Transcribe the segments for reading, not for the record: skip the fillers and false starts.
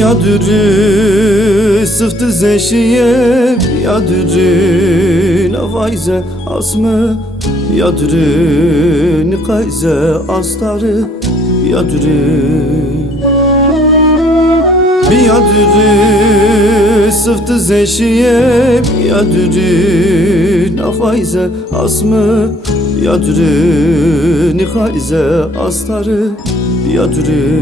Yadırı sıftı zeşiye, yadırı navayze asmı, yadırı nikayze astarı, yadırı. Yadırı sıftı zeşiye, yadırı navayze asmı, yadırı nikayze astarı, yadırı.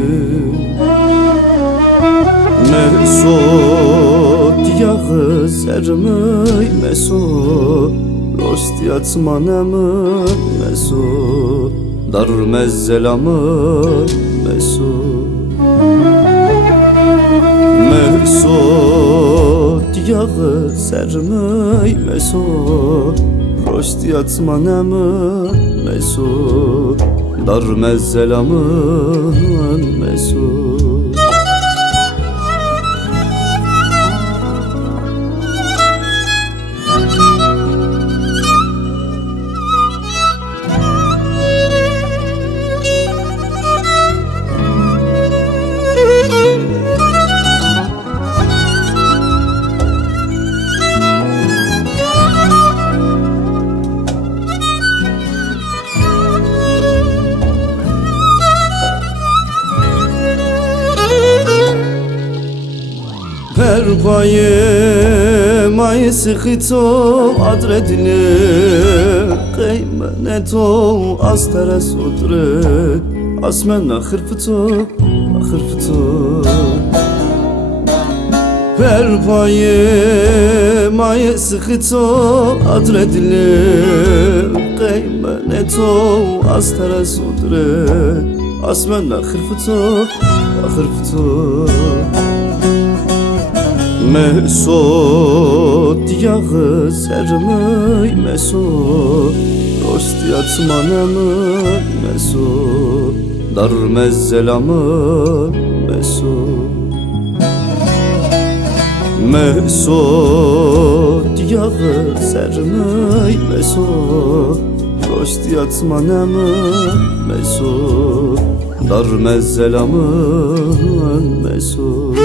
Mesut yağı sermey mesut, Rostiyat manamın mesut, Dar mezzelamın mesut. Mesut yağı sermey mesut, Rostiyat manamın mesut, Dar mezzelamın mesut. Perpaye may sıkıto adredine, Kıymeneto astara sudre, Asmen ahırfıto, ahırfıto. Perpaye may sıkıto adredine, Kıymeneto astara sudre, Asmen ahırfıto, ahırfıto. Mesut yağı sermey mesut, Rostiyat manamın mesut, Dar mezzelamın mesut. Mesut yağı sermey mesut, Rostiyat manamın mesut, Dar mezzelamın mesut.